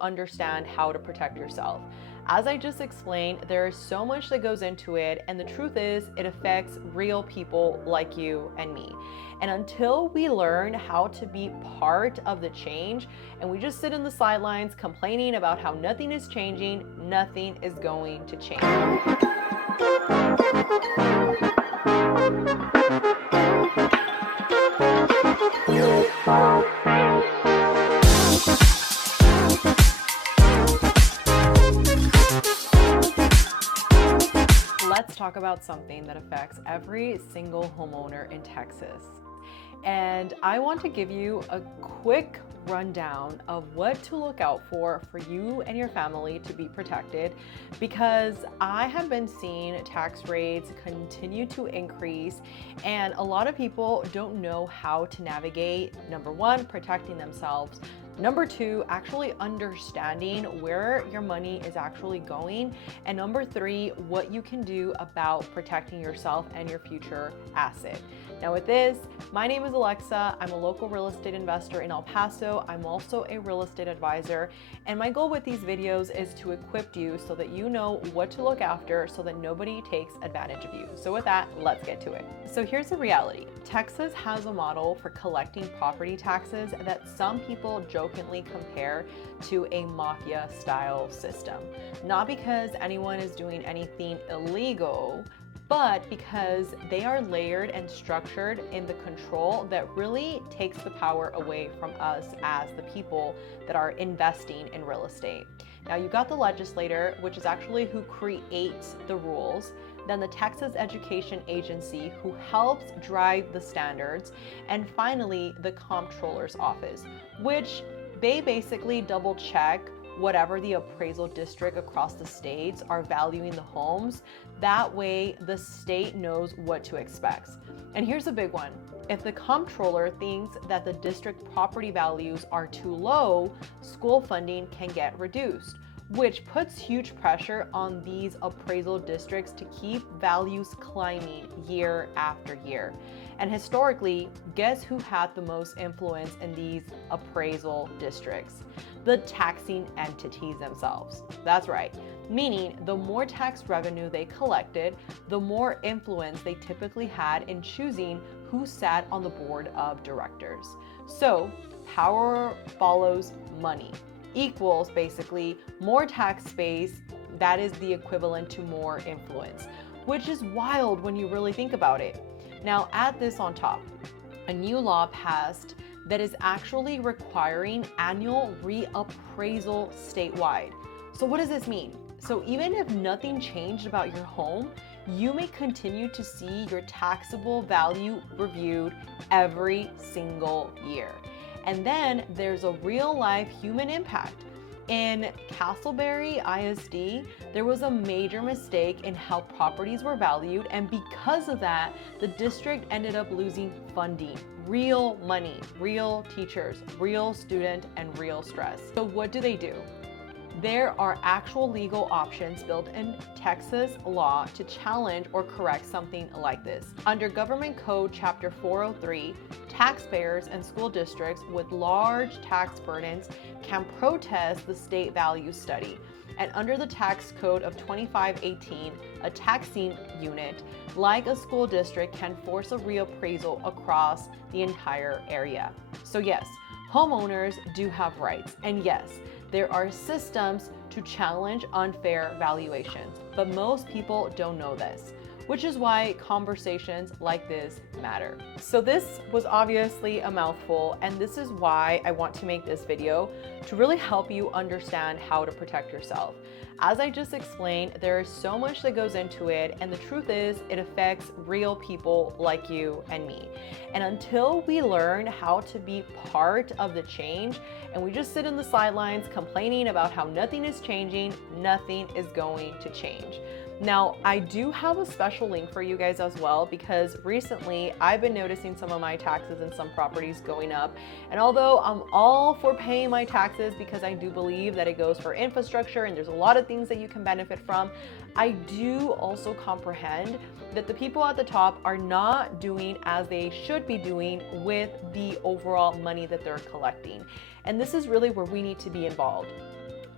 understand how to protect yourself. As I just explained, there is so much that goes into it, and the truth is it affects real people like you and me. And until we learn how to be part of the change and we just sit in the sidelines complaining about how nothing is changing, nothing is going to change. Let's talk about something that affects every single homeowner in Texas. And I want to give you a quick rundown of what to look out for you and your family to be protected, because I have been seeing tax rates continue to increase and a lot of people don't know how to navigate, number one, protecting themselves, number two, actually understanding where your money is actually going, and number three, what you can do about protecting yourself and your future asset. Now with this, my name is Alexa. I'm a local real estate investor in El Paso. I'm also a real estate advisor, and my goal with these videos is to equip you so that you know what to look after so that nobody takes advantage of you. So with that, let's get to it. So here's the reality. Texas has a model for collecting property taxes that some people jokingly compare to a mafia style system. Not because anyone is doing anything illegal, but because they are layered and structured in the control that really takes the power away from us as the people that are investing in real estate. Now you got the legislator, which is actually who creates the rules, then the Texas Education Agency, who helps drive the standards, and finally the Comptroller's Office, which they basically double check whatever the appraisal district across the states are valuing the homes. That way the state knows what to expect. And here's a big one. If the comptroller thinks that the district property values are too low, school funding can get reduced, which puts huge pressure on these appraisal districts to keep values climbing year after year. And historically, guess who had the most influence in these appraisal districts? The taxing entities themselves. That's right. Meaning the more tax revenue they collected, the more influence they typically had in choosing who sat on the board of directors. So power follows money. Equals basically more tax space, that is the equivalent to more influence, which is wild when you really think about it. Now add this on top. A new law passed that is actually requiring annual reappraisal statewide. So what does this mean? So even if nothing changed about your home, you may continue to see your taxable value reviewed every single year. And then there's a real life human impact. In Castleberry ISD, there was a major mistake in how properties were valued, and because of that, the district ended up losing funding, real money, real teachers, real student, and real stress. So what do? There are actual legal options built in Texas law to challenge or correct something like this. Under Government Code Chapter 403, taxpayers and school districts with large tax burdens can protest the state value study. And under the tax code of 2518, a taxing unit, like a school district, can force a reappraisal across the entire area. So yes, homeowners do have rights, and yes, there are systems to challenge unfair valuations, but most people don't know this, which is why conversations like this matter. So this was obviously a mouthful, and this is why I want to make this video, to really help you understand how to protect yourself. As I just explained, there is so much that goes into it, and the truth is it affects real people like you and me. And until we learn how to be part of the change and we just sit in the sidelines complaining about how nothing is changing, nothing is going to change. Now, I do have a special link for you guys as well, because recently I've been noticing some of my taxes in some properties going up. And although I'm all for paying my taxes because I do believe that it goes for infrastructure and there's a lot of things that you can benefit from, I do also comprehend that the people at the top are not doing as they should be doing with the overall money that they're collecting. And this is really where we need to be involved.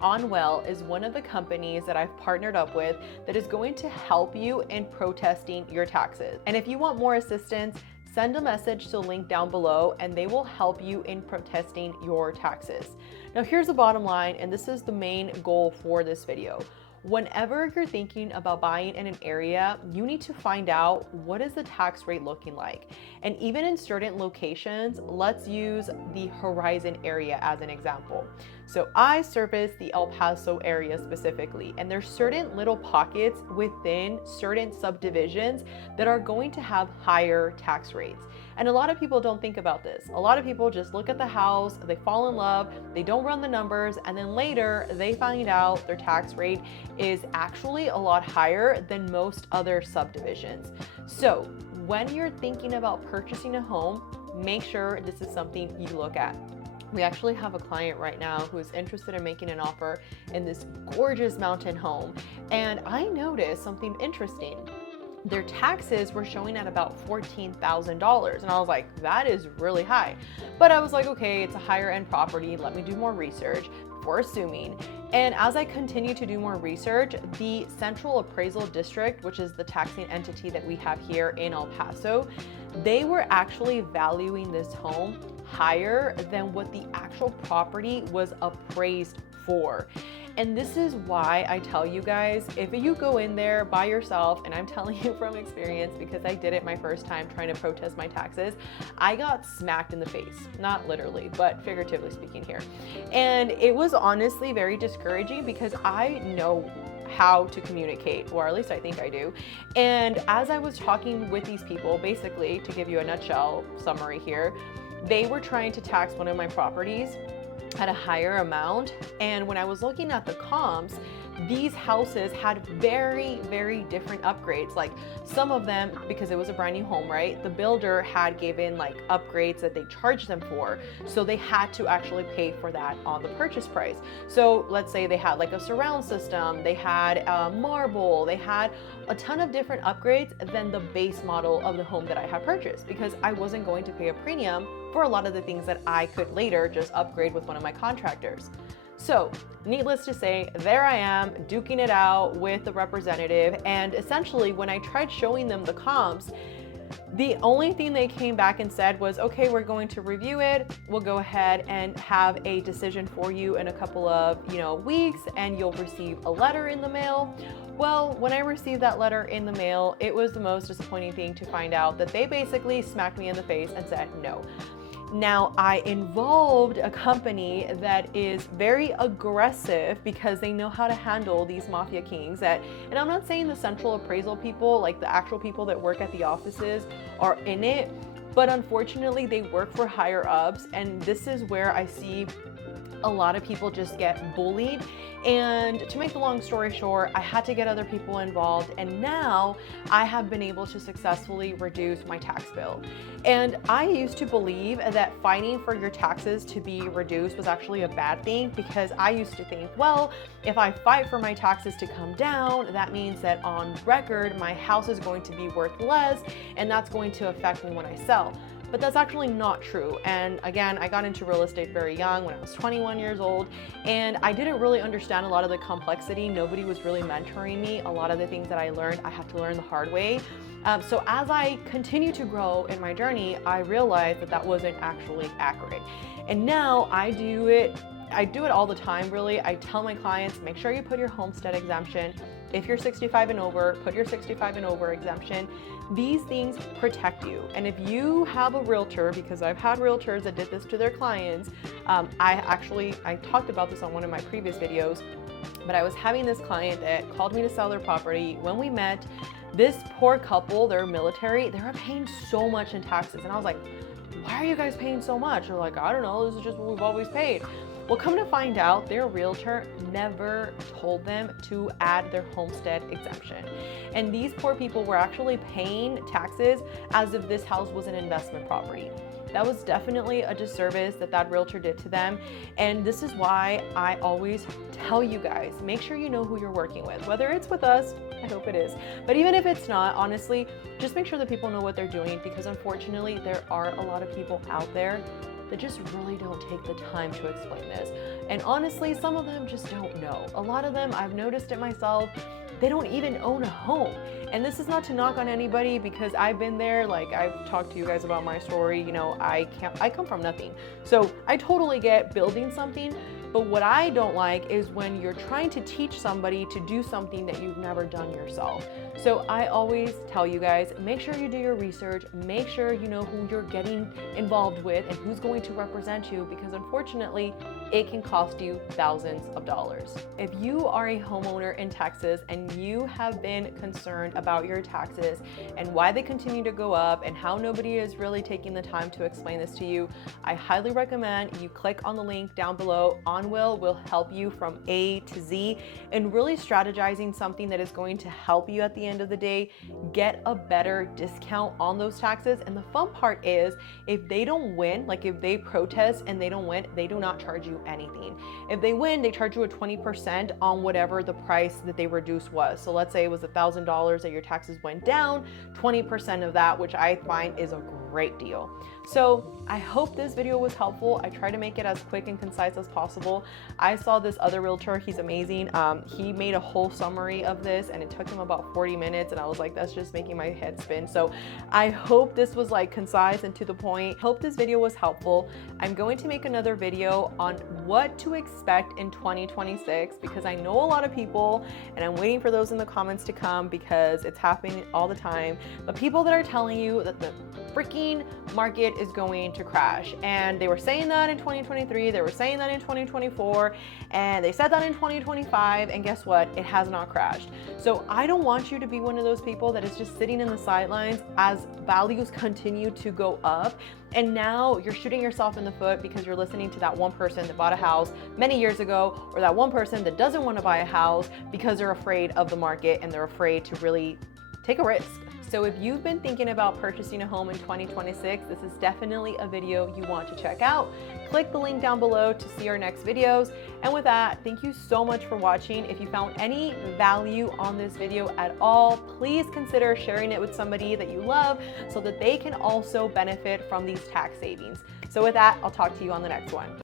Onwell is one of the companies that I've partnered up with that is going to help you in protesting your taxes. And if you want more assistance, send a message to the link down below and they will help you in protesting your taxes. Now here's the bottom line, and this is the main goal for this video. Whenever you're thinking about buying in an area, you need to find out what is the tax rate looking like. And even in certain locations, let's use the Horizon area as an example. So I service the El Paso area specifically, and there's certain little pockets within certain subdivisions that are going to have higher tax rates. And a lot of people don't think about this. A lot of people just look at the house, they fall in love, they don't run the numbers, and then later they find out their tax rate is actually a lot higher than most other subdivisions. So when you're thinking about purchasing a home, make sure this is something you look at. We actually have a client right now who is interested in making an offer in this gorgeous mountain home. And I noticed something interesting. Their taxes were showing at about $14,000. And I was like, that is really high. But I was like, okay, it's a higher end property. Let me do more research before assuming. And as I continue to do more research, the Central Appraisal District, which is the taxing entity that we have here in El Paso, they were actually valuing this home higher than what the actual property was appraised for. And this is why I tell you guys, if you go in there by yourself, and I'm telling you from experience because I did it my first time trying to protest my taxes, I got smacked in the face, not literally, but figuratively speaking here. And it was honestly very discouraging because I know how to communicate, or at least I think I do. And as I was talking with these people, basically, to give you a nutshell summary here, they were trying to tax one of my properties at a higher amount. And when I was looking at the comps, these houses had very, very different upgrades. Like some of them, because it was a brand new home, right? The builder had given like upgrades that they charged them for. So they had to actually pay for that on the purchase price. So let's say they had like a surround system, they had marble, they had a ton of different upgrades than the base model of the home that I had purchased, because I wasn't going to pay a premium for a lot of the things that I could later just upgrade with one of my contractors. So needless to say, there I am duking it out with the representative. And essentially when I tried showing them the comps, the only thing they came back and said was, okay, we're going to review it. We'll go ahead and have a decision for you in a couple of, weeks, and you'll receive a letter in the mail. Well, when I received that letter in the mail, it was the most disappointing thing to find out that they basically smacked me in the face and said no. Now, I involved a company that is very aggressive because they know how to handle these mafia kings and I'm not saying the central appraisal people, like the actual people that work at the offices, are in it, but unfortunately they work for higher ups, and this is where I see a lot of people just get bullied. And to make the long story short, I had to get other people involved, and now I have been able to successfully reduce my tax bill. And I used to believe that fighting for your taxes to be reduced was actually a bad thing, because I used to think, well, if I fight for my taxes to come down, that means that on record my house is going to be worth less, and that's going to affect me when I sell. But that's actually not true. And again, I got into real estate very young, when I was 21 years old, and I didn't really understand a lot of the complexity. Nobody was really mentoring me. A lot of the things that I learned, I had to learn the hard way. So as I continue to grow in my journey, I realized that that wasn't actually accurate. And now I do it all the time, really. I tell my clients, make sure you put your homestead exemption. If you're 65 and over, put your 65 and over exemption. These things protect you. And if you have a realtor, because I've had realtors that did this to their clients, I talked about this on one of my previous videos, but I was having this client that called me to sell their property. When we met, this poor couple, they're military, they were paying so much in taxes. And I was like, why are you guys paying so much? They're like, I don't know, this is just what we've always paid. Well, come to find out, their realtor never told them to add their homestead exemption. And these poor people were actually paying taxes as if this house was an investment property. That was definitely a disservice that realtor did to them. And this is why I always tell you guys, make sure you know who you're working with. Whether it's with us, I hope it is. But even if it's not, honestly, just make sure that people know what they're doing, because unfortunately, there are a lot of people out there that just really don't take the time to explain this. And honestly, some of them just don't know. A lot of them, I've noticed it myself, they don't even own a home. And this is not to knock on anybody, because I've been there. Like, I've talked to you guys about my story. You know, I come from nothing. So I totally get building something. But what I don't like is when you're trying to teach somebody to do something that you've never done yourself. So I always tell you guys, make sure you do your research, make sure you know who you're getting involved with and who's going to represent you, because unfortunately, it can cost you thousands of dollars. If you are a homeowner in Texas and you have been concerned about your taxes and why they continue to go up and how nobody is really taking the time to explain this to you, I highly recommend you click on the link down below. OnWill will help you from A to Z and really strategizing something that is going to help you at the end of the day get a better discount on those taxes. And the fun part is, if they don't win, like if they protest and they don't win, they do not charge you anything. If they win, they charge you a 20% on whatever the price that they reduced was. So let's say it was $1,000 that your taxes went down, 20% of that, which I find is a great deal. So I hope this video was helpful. I try to make it as quick and concise as possible. I saw this other realtor, he's amazing. He made a whole summary of this and it took him about 40 minutes and I was like, that's just making my head spin. So I hope this was like concise and to the point. Hope this video was helpful. I'm going to make another video on what to expect in 2026, because I know a lot of people, and I'm waiting for those in the comments to come because it's happening all the time, but people that are telling you that the freaking market is going to crash. And they were saying that in 2023, they were saying that in 2024, and they said that in 2025, and guess what? It has not crashed. So I don't want you to be one of those people that is just sitting in the sidelines as values continue to go up. And now you're shooting yourself in the foot because you're listening to that one person that bought a house many years ago, or that one person that doesn't want to buy a house because they're afraid of the market and they're afraid to really take a risk. So if you've been thinking about purchasing a home in 2026, this is definitely a video you want to check out. Click the link down below to see our next videos. And with that, thank you so much for watching. If you found any value on this video at all, please consider sharing it with somebody that you love so that they can also benefit from these tax savings. So with that, I'll talk to you on the next one.